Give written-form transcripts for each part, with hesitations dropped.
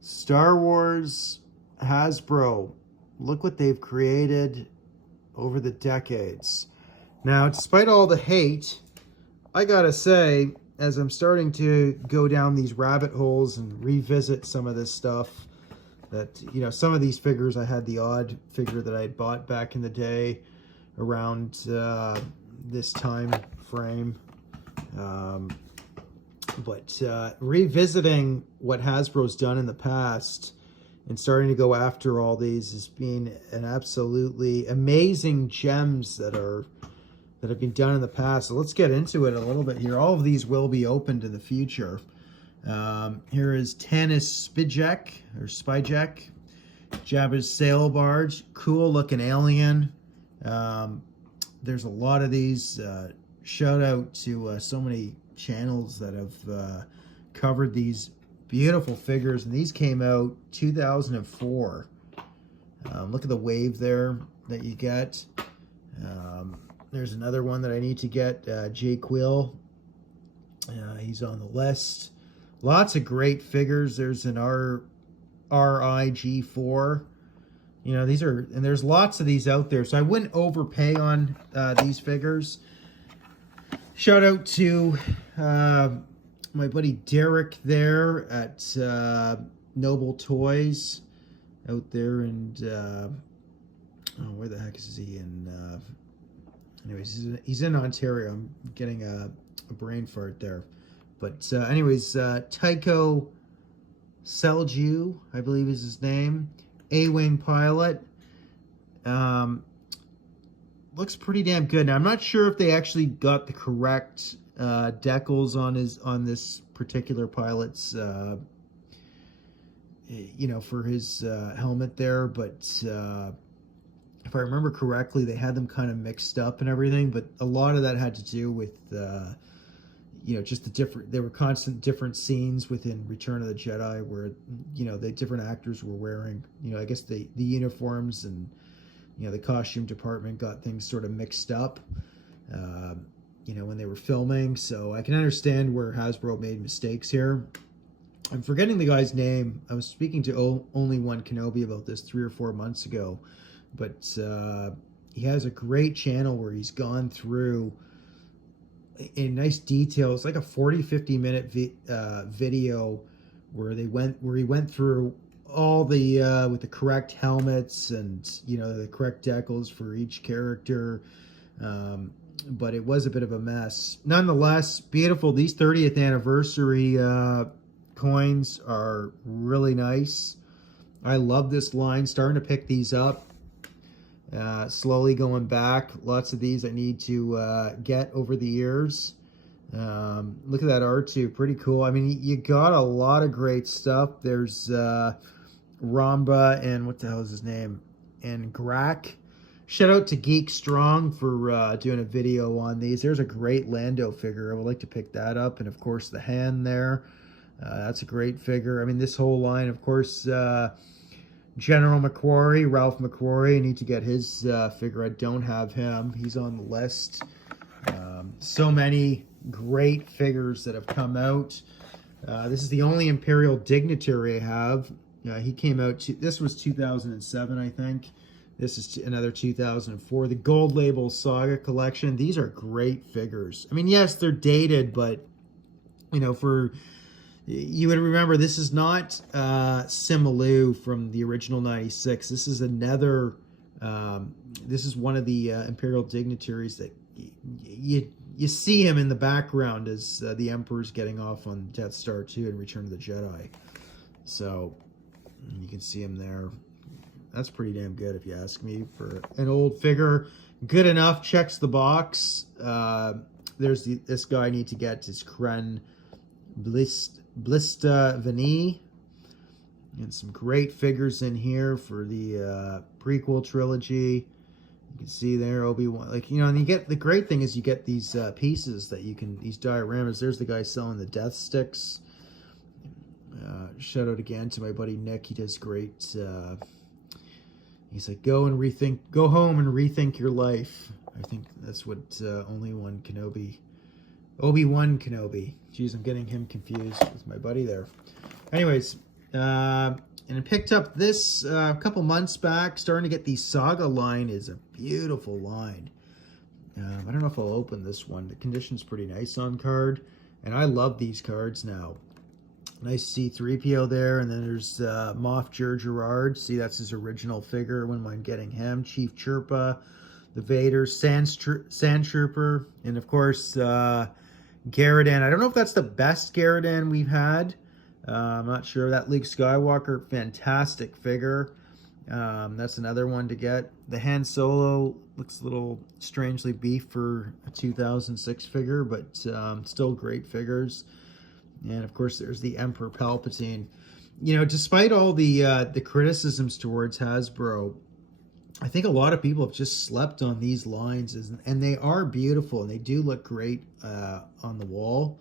Star Wars, Hasbro, look what they've created over the decades. Now, despite all the hate, I gotta say, as I'm starting to go down these rabbit holes and revisit some of this stuff, that, you know, some of these figures, I had the odd figure that I had bought back in the day around this time frame. But revisiting what Hasbro's done in the past and starting to go after all these has been an absolutely amazing gems that have been done in the past. So let's get into it a little bit here. All of these will be opened in the future. Here is Tanis Spyjek, Jabba's sail barge, cool looking alien. There's a lot of these. Shout out to so many channels that have covered these beautiful figures, and these came out 2004. Look at the wave there that you get. There's another one that I need to get, Jay Quill. He's on the list. Lots of great figures. There's an RIG4. You know, these are, and there's lots of these out there, so I wouldn't overpay on these figures. Shout out to my buddy Derek there at Noble Toys out there, and oh, where the heck is he in? Anyways, he's in Ontario. I'm getting a brain fart there. But anyways, Tycho Selju, I believe is his name. A-Wing pilot. Looks pretty damn good. Now, I'm not sure if they actually got the correct decals on this particular pilot's, you know, for his helmet there, but if I remember correctly, they had them kind of mixed up and everything, but a lot of that had to do with, you know, just there were constant different scenes within Return of the Jedi where, you know, the different actors were wearing, you know, I guess the uniforms, and, you know, the costume department got things sort of mixed up, you know, when they were filming. So I can understand where Hasbro made mistakes here. I'm forgetting the guy's name. I was speaking to Only One Kenobi about this 3 or 4 months ago. But he has a great channel where he's gone through in nice detail. It's like a 40-50 minute video where he went through all the with the correct helmets and, you know, the correct decals for each character. But it was a bit of a mess. Nonetheless, beautiful. These 30th anniversary coins are really nice. I love this line. Starting to pick these up. Slowly going back. Lots of these I need to get over the years. Look at that R2, pretty cool. I mean, you got a lot of great stuff. There's Ramba and what the hell is his name? And Grak. Shout out to Geek Strong for doing a video on these. There's a great Lando figure. I would like to pick that up. And of course the hand there. That's a great figure. I mean, this whole line, of course, General McQuarrie, Ralph McQuarrie. I need to get his figure. I don't have him. He's on the list. So many great figures that have come out. This is the only Imperial Dignitary I have. He came out, this was 2007, I think. This is another 2004. The Gold Label Saga collection. These are great figures. I mean, yes, they're dated, but, you know, you would remember this is not Simalu from the original 96. This is another, this is one of the Imperial dignitaries that you see him in the background as the Emperor's getting off on Death Star 2 in Return of the Jedi. So you can see him there. That's pretty damn good if you ask me for an old figure. Good enough, checks the box. There's this guy I need to get, is Kren Blista Vani, and some great figures in here for the prequel trilogy. You can see there Obi-Wan, like, you know, and you get, the great thing is you get these pieces that you can, these dioramas. There's the guy selling the death sticks. Shout out again to my buddy Nick. He does great. He's like, go home and rethink your life. I think that's what Obi-Wan Kenobi. Jeez, I'm getting him confused with my buddy there. Anyways, And I picked up this a couple months back. Starting to get the Saga line is a beautiful line. I don't know if I'll open this one. The condition's pretty nice on card. And I love these cards now. Nice C-3PO there. And then there's Moff Gerard. See, that's his original figure. Wouldn't mind getting him. Chief Chirpa, the Vader, Sand Trooper. And, of course, Garridan. I don't know if that's the best Garridan we've had. I'm not sure. That Luke Skywalker, fantastic figure. That's another one to get. The Han Solo looks a little strangely beef for a 2006 figure, but still great figures. And of course, there's the Emperor Palpatine. You know, despite all the criticisms towards Hasbro, I think a lot of people have just slept on these lines, and they are beautiful, and they do look great on the wall.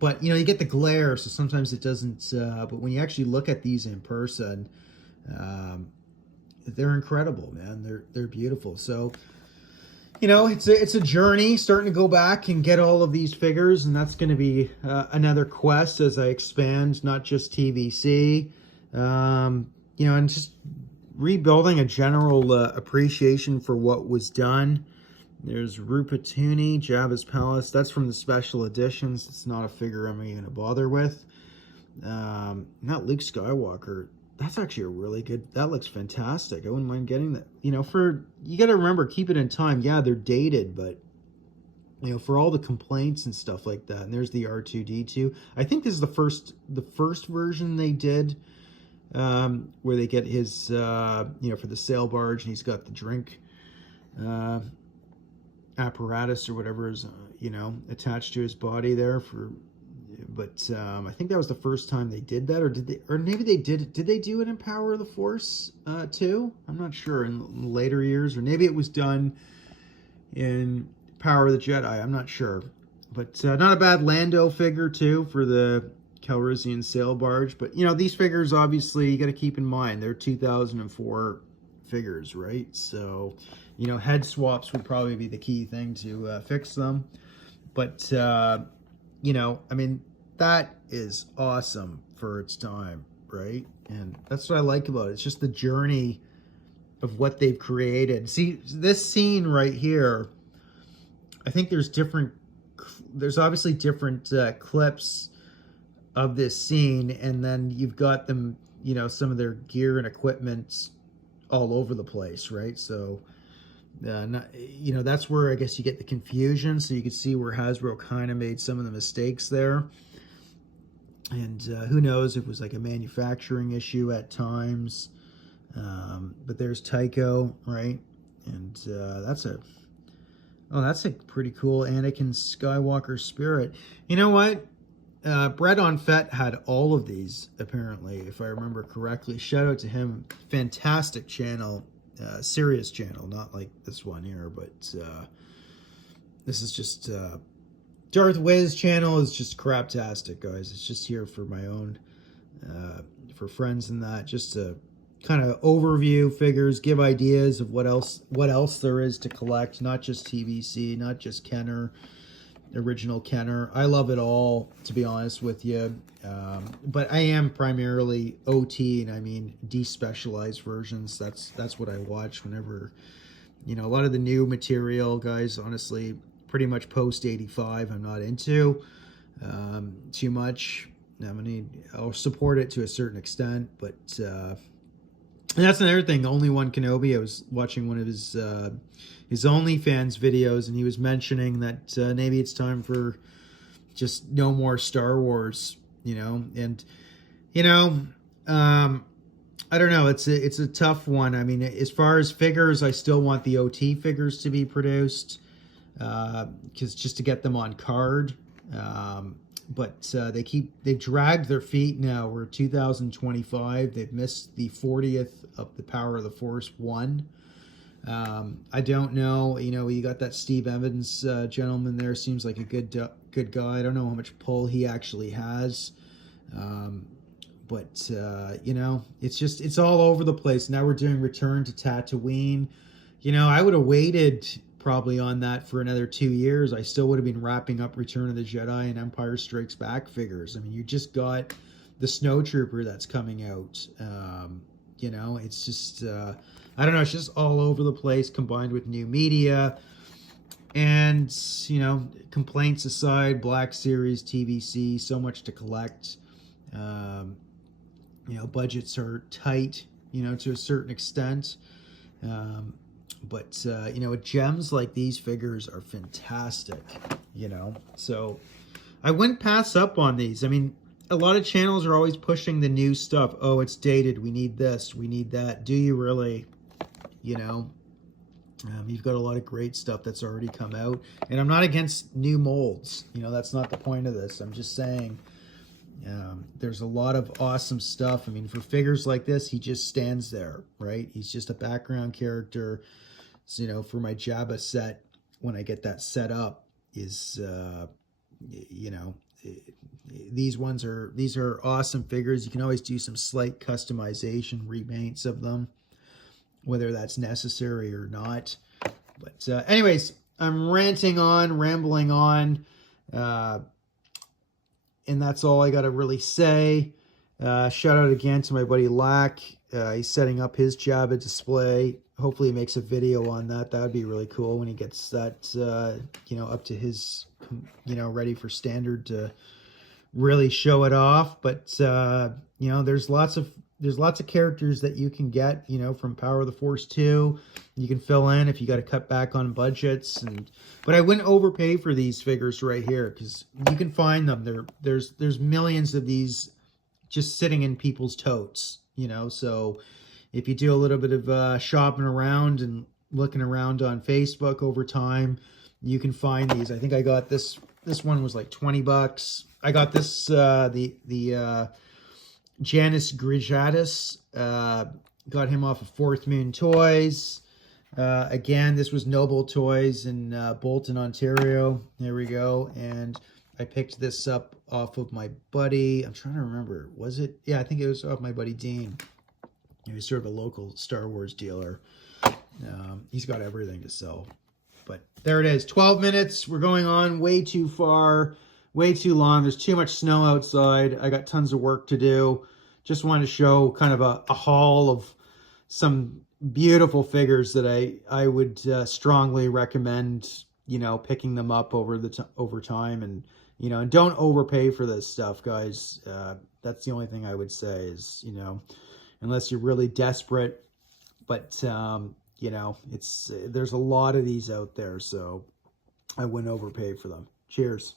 But, you know, you get the glare, so sometimes it doesn't... but when you actually look at these in person, they're incredible, man. They're beautiful. So, you know, it's a journey, starting to go back and get all of these figures, and that's going to be another quest as I expand, not just TVC. You know, and just rebuilding a general appreciation for what was done. There's Rupatuni, Jabba's Palace. That's from the special editions. It's not a figure I'm even going to bother with. Not Luke Skywalker. That's actually a really good... That looks fantastic. I wouldn't mind getting that. You know, you got to remember, keep it in time. Yeah, they're dated, but, you know, for all the complaints and stuff like that. And there's the R2-D2. I think this is the first version they did, where they get his, you know, for the sail barge, and he's got the drink... apparatus or whatever is you know, attached to his body there but I think that was the first time they did that, or maybe they did they do it in Power of the Force too? I'm not sure, in later years, or maybe it was done in Power of the Jedi. I'm not sure, but not a bad Lando figure too for the Calrissian sail barge. But you know, these figures, obviously, you got to keep in mind they're 2004 figures, right? So, you know, head swaps would probably be the key thing to fix them. But, you know, I mean, that is awesome for its time, right? And that's what I like about it. It's just the journey of what they've created. See, this scene right here, I think there's obviously different clips of this scene, and then you've got them, you know, some of their gear and equipment all over the place, right? So, you know, that's where I guess you get the confusion. So you can see where Hasbro kind of made some of the mistakes there. And who knows if it was like a manufacturing issue at times. But there's Tycho, right? And that's a pretty cool Anakin Skywalker spirit. You know what? Brett on Fett had all of these, apparently, if I remember correctly. Shout out to him. Fantastic channel. Serious channel, not like this one here, but this is just Darth Wiz channel is just craptastic, guys. It's just here for my own, for friends and that, just to kind of overview figures, give ideas of what else there is to collect, not just TVC, not just Kenner, original Kenner. I love it all, to be honest with you. But I am primarily OT, and I mean despecialized versions. That's what I watch whenever, you know, a lot of the new material, guys, honestly, pretty much post 85 I'm not into too much. I'll support it to a certain extent, but and that's another thing. Only-One Kenobi, I was watching one of his OnlyFans videos, and he was mentioning that maybe it's time for just no more Star Wars, you know. And you know, I don't know, it's a tough one. I mean, as far as figures, I still want the OT figures to be produced, because just to get them on card. But they've dragged their feet now. We're 2025. They've missed the 40th of the Power of the Force 1. I don't know. You know, you got that Steve Evans gentleman there. Seems like a good guy. I don't know how much pull he actually has. But you know, it's all over the place. Now we're doing Return to Tatooine. You know, I would have waited probably on that for another 2 years. I still would have been wrapping up Return of the Jedi and Empire Strikes Back figures. I mean, you just got the Snow Trooper that's coming out. You know, it's just I don't know. It's just all over the place, combined with new media. And you know, complaints aside, Black Series, TVC, so much to collect. Um, you know, budgets are tight. You know, to a certain extent. Um, but you know, gems like these figures are fantastic. You know, so I wouldn't pass up on these. I mean, a lot of channels are always pushing the new stuff. Oh, it's dated. We need this. We need that. Do you really? You know, you've got a lot of great stuff that's already come out. And I'm not against new molds. You know, that's not the point of this. I'm just saying there's a lot of awesome stuff. I mean, for figures like this, he just stands there, right? He's just a background character. So, you know, for my Jabba set, when I get that set up, is, you know, these are awesome figures. You can always do some slight customization, repaints of them, whether that's necessary or not. But anyways, I'm ranting on, rambling on, and that's all I got to really say. Shout out again to my buddy Lack. He's setting up his Jabba display. Hopefully he makes a video on that. That would be really cool when he gets that, you know, up to his, you know, ready for standard to really show it off. But, you know, there's lots of characters that you can get, you know, from Power of the Force 2. You can fill in if you got to cut back on budgets. But I wouldn't overpay for these figures right here, because you can find them. There's millions of these just sitting in people's totes, you know. So if you do a little bit of shopping around and looking around on Facebook over time, you can find these. I think I got this one was like $20. I got this the Janus Grijatis, got him off of Fourth Moon Toys. Again, this was Noble Toys in Bolton, Ontario. There we go. And I picked this up off of my buddy. I'm trying to remember. Was it? Yeah, I think it was off my buddy Dean. He was sort of a local Star Wars dealer. He's got everything to sell. But there it is. 12 minutes. We're going on way too far. Way too long. There's too much snow outside. I got tons of work to do. Just wanted to show kind of a haul of some beautiful figures that I would strongly recommend, you know, picking them up over time. And, you know, and don't overpay for this stuff, guys. That's the only thing I would say is, you know, unless you're really desperate. But, you know, there's a lot of these out there, so I wouldn't overpay for them. Cheers.